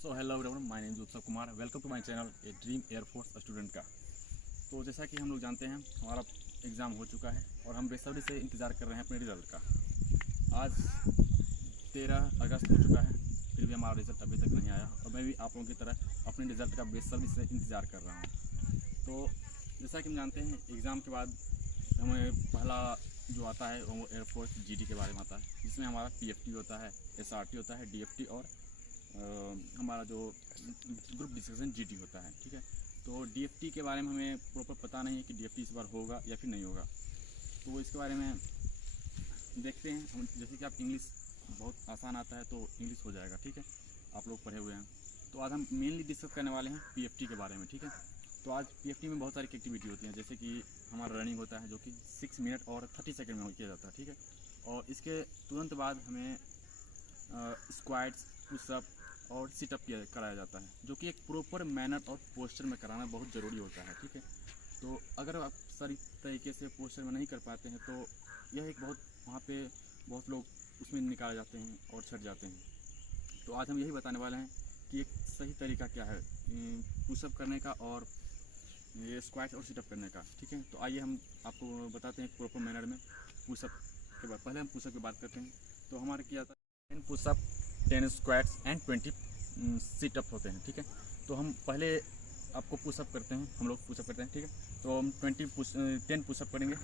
So hello everyone, my name is Utsav Kumar. Welcome to my channel a dream air force student का। तो जैसा कि हम लोग जानते हैं, हमारा एग्ज़ाम हो चुका है और हम बेसब्री से इंतज़ार कर रहे हैं अपने रिज़ल्ट का। आज 13 अगस्त हो चुका है, फिर भी हमारा रिज़ल्ट अभी तक नहीं आया और मैं भी आप लोगों की तरह अपने रिज़ल्ट का बेसब्री से इंतज़ार कर रहा हूँ। तो जैसा कि हम जानते हैं, एग्ज़ाम के बाद हमें पहला जो आता है वो एयरफोर्स जीडी के बारे में आता है, जिसमें हमारा पीएफटी होता है, एसआरटी होता है, डीएफटी और हमारा जो ग्रुप डिस्कशन जीटी होता है। ठीक है, तो डीएफटी के बारे में हमें प्रॉपर पता नहीं है कि डीएफटी इस बार होगा या फिर नहीं होगा, तो इसके बारे में देखते हैं हम। जैसे कि आप इंग्लिश बहुत आसान आता है तो इंग्लिश हो जाएगा, ठीक है, आप लोग पढ़े हुए हैं। तो आज हम मेनली डिस्कस करने वाले हैं पीएफटी के बारे में। ठीक है, तो आज पीएफटी में बहुत सारी एक्टिविटी होती हैं, जैसे कि हमारा रनिंग होता है जो कि 6 मिनट और 30 सेकेंड में किया जाता है। ठीक है, और इसके तुरंत बाद हमें स्क्वाट्स, पुशअप और सिटअप कराया जाता है, जो कि एक प्रॉपर मैनर और पोस्चर में कराना बहुत ज़रूरी होता है। ठीक है, तो अगर आप सही तरीके से पोस्चर में नहीं कर पाते हैं तो यह एक बहुत वहाँ पे बहुत लोग उसमें निकाले जाते हैं और छट जाते हैं। तो आज हम यही बताने वाले हैं कि एक सही तरीका क्या है पुशअप करने का और ये स्क्वाट और सिटअप करने का। ठीक है, तो आइए हम आपको बताते हैं प्रॉपर मैनर में पुशअप के बाद। पहले हम पुशअप की बात करते हैं। तो हमारे क्या था, 10 पुशअप, 10 स्क्वाट्स एंड 20 सिटअप होते हैं। ठीक है, तो हम पहले आपको पुशअप करते हैं, हम लोग पुशअप करते हैं। ठीक है, तो हम 10 पुशअप करेंगे।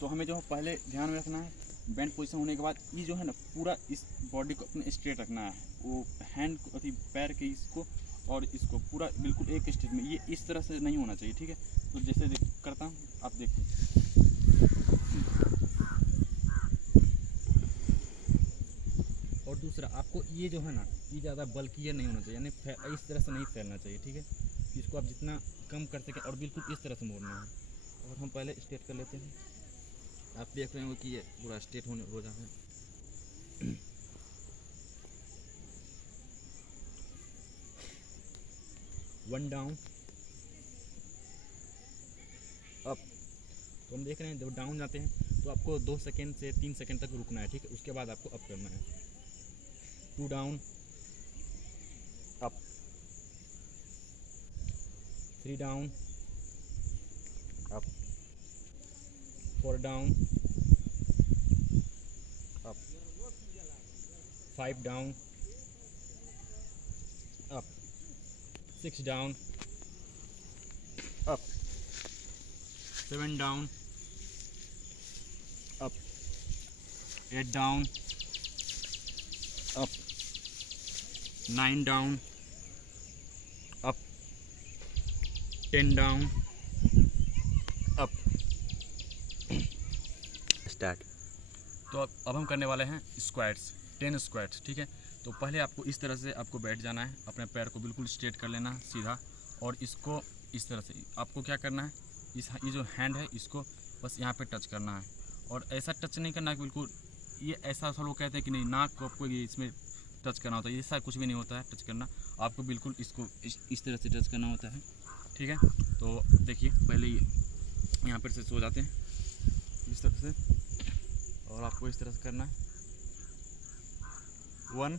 तो हमें जो पहले ध्यान में रखना है, बैंड पोजीशन होने के बाद ये जो है ना, पूरा इस बॉडी को अपने स्ट्रेट रखना है। वो हैंड को पैर के इसको और इसको पूरा बिल्कुल एक स्टेज में, ये इस तरह से नहीं होना चाहिए। ठीक है, तो जैसे करता हूँ आप देखिए। और दूसरा, आपको ये जो है ना, ये ज़्यादा बल्कि ये नहीं होना चाहिए, यानी इस तरह से नहीं फैलना चाहिए। ठीक है, इसको आप जितना कम कर सकें और बिल्कुल इस तरह से मोड़ना है। और हम पहले स्ट्रेट कर लेते हैं। आप देख रहे हो कि ये पूरा स्ट्रेट हो जाता है। One down up. तो हम देख रहे हैं जब डाउन जाते हैं तो आपको 2 सेकेंड से 3 सेकेंड तक रुकना है। ठीक है, उसके बाद आपको अप करना है। 2 down up, 3 down up, 4 down up, 5 down up, 6 down up, 7 down up, 8 down up, 9 down up, 10 down up. Start. तो अब हम करने वाले हैं स्क्वाट्स, 10 स्क्वाट्स। ठीक है, तो पहले आपको इस तरह से आपको बैठ जाना है, अपने पैर को बिल्कुल स्ट्रेट कर लेना है सीधा, और इसको इस तरह से आपको क्या करना है, ये जो हैंड है इसको बस यहाँ पे टच करना है। और ऐसा टच नहीं करना है बिल्कुल, ये ऐसा लोग कहते हैं कि नहीं नाक को आपको ये इसमें टच करना होता है, ऐसा कुछ भी नहीं होता है टच करना। आपको बिल्कुल इसको इस तरह से टच करना होता है। ठीक है, तो देखिए पहले यहाँ पर से सो जाते हैं इस तरह से, और आपको इस तरह से करना है। 1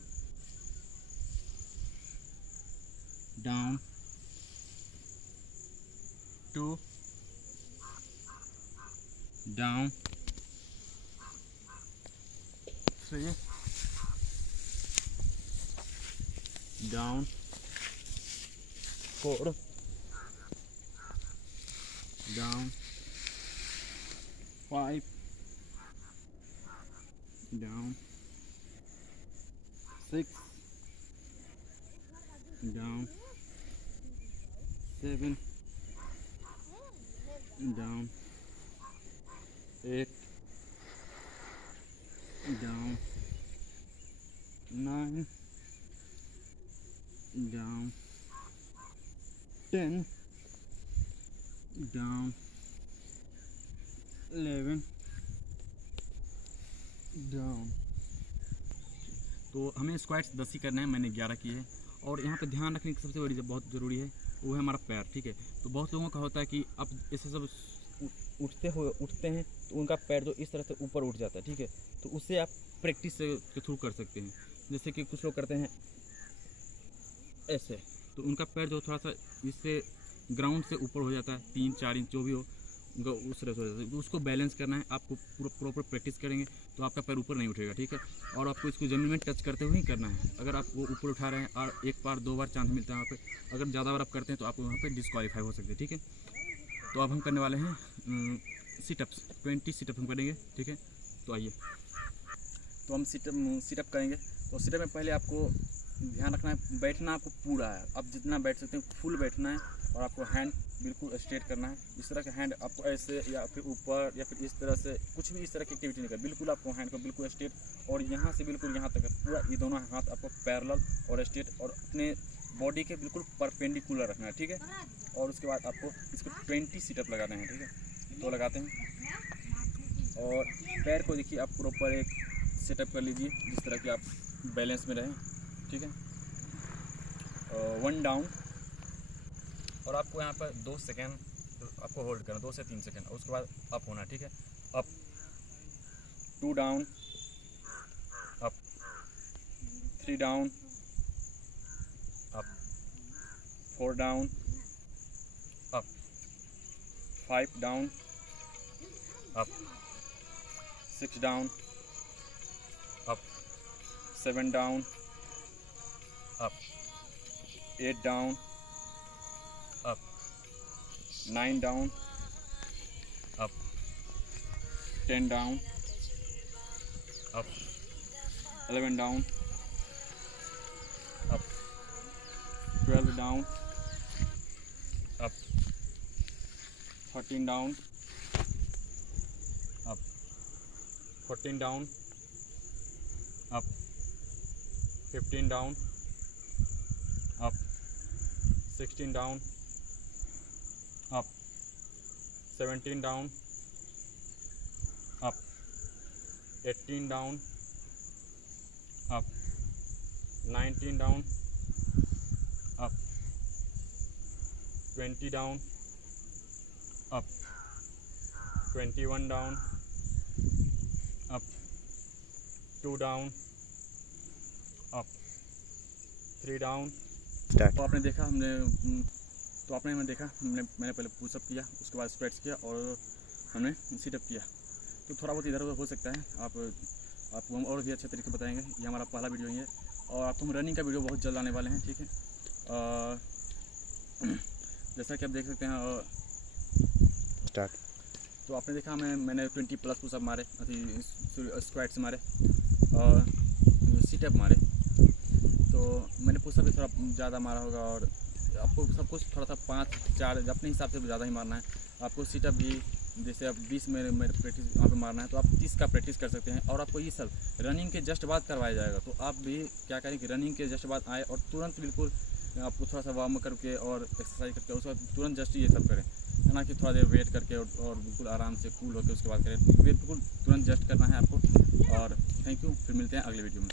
down, 2 down, 3 down, 4 down, 5 down, 6 down, 7 down, 8 down, 9 down, 10 down, 11 down. तो हमें स्क्वाट्स 10 ही करना है, मैंने 11 किए हैं। और यहाँ पे ध्यान रखने की सबसे बड़ी बहुत ज़रूरी है वो है हमारा पैर। ठीक है, तो बहुत लोगों का होता है कि अब ऐसे सब उठते हैं तो उनका पैर जो इस तरह से ऊपर उठ जाता है। ठीक है, तो उससे आप प्रैक्टिस के थ्रू कर सकते हैं। जैसे कि कुछ लोग करते हैं ऐसे, तो उनका पैर जो थोड़ा सा इससे ग्राउंड से ऊपर हो जाता है, 3-4 इंच जो भी हो उनका उस तरह से हो जाता है। तो उसको बैलेंस करना है आपको, पूरा प्रॉपर प्रैक्टिस करेंगे तो आपका पैर ऊपर नहीं उठेगा, ठीक है। और आपको इसको ज़मीन में टच करते हुए ही करना है। अगर आप वो ऊपर उठा रहे हैं और एक बार 2 बार चांस मिलता है वहाँ पे, अगर ज़्यादा बार आप करते हैं तो आप वहाँ पे डिस्क्वालीफाई हो सकते हैं, ठीक है। तो अब हम करने वाले हैं सिटअप्स, 20 सिटअप हम करेंगे, ठीक है। तो आइए, तो हम सिटअप करेंगे। तो सिटअप में पहले आपको ध्यान रखना है, बैठना आपको पूरा है, आप जितना बैठ सकते हैं फुल बैठना है। और आपको हैंड बिल्कुल स्ट्रेट करना है। इस तरह का हैंड आपको ऐसे या फिर ऊपर या फिर इस तरह से कुछ भी इस तरह की एक्टिविटी नहीं कर, बिल्कुल आपको हैंड को बिल्कुल स्ट्रेट, और यहाँ से बिल्कुल यहाँ तक पूरा ये दोनों हाथ आपको पैरेलल और स्ट्रेट और अपने बॉडी के बिल्कुल परपेंडिकुलर रखना है, ठीक है। और उसके बाद आपको इसको 20 सिटअप लगाने हैं, ठीक है। तो लगाते हैं और पैर को देखिए आप प्रॉपर एक सेटअप कर लीजिए जिस तरह कि आप बैलेंस में रहें, ठीक है। 1 डाउन, और आपको यहाँ पर 2 सेकेंड आपको होल्ड करना, 2 से 3 सेकेंड, और उसके बाद अप होना, ठीक है। Up, 2 down, up, 3 down, up, 4 down, up, 5 down, up, 6 down, up, 7 down, up, 8 down, up, 9 down, up, 10 down, up, 11 down, up, 12 down, up, 13 down, up, 14 down, up, 15 down, up, 16 down, up, 17 down, up, 18 down, up, 19 down, up, 20 down, up, 21 down, up, 2 down, up, 3 down। तो आपने देखा मैंने पहले pushup किया, उसके बाद squats किया और हमने सिटअप किया। तो थोड़ा बहुत इधर उधर हो सकता है, आपको हम और भी अच्छे तरीके बताएंगे। ये हमारा पहला वीडियो ही है और आपको हम रनिंग का वीडियो बहुत जल्द आने वाले हैं, ठीक है। जैसा कि आप देख सकते हैं स्टार्ट। तो आपने देखा मैंने 20+ पुशअप मारे, स्क्वाट्स मारे और सिटअप मारे। तो मैंने पुशअप भी थोड़ा ज़्यादा मारा होगा और आपको सब कुछ थोड़ा सा 5-4 अपने हिसाब से ज़्यादा ही मारना है। आपको सिटअप भी जैसे आप 20 में प्रैक्टिस वहाँ पे मारना है तो आप 30 का प्रैक्टिस कर सकते हैं। और आपको ये सब रनिंग के जस्ट बाद करवाया जाएगा। तो आप भी क्या करें कि रनिंग के जस्ट बाद आए और तुरंत बिल्कुल आपको थोड़ा सा वार्म करके और एक्सरसाइज करके उसके बाद तुरंत जस्ट ये सब करें, है ना, कि थोड़ा देर वेट करके और बिल्कुल आराम से कूल होकर उसके बाद करें। बिल्कुल तुरंत जस्ट करना है आपको। और थैंक यू, फिर मिलते हैं अगले वीडियो में।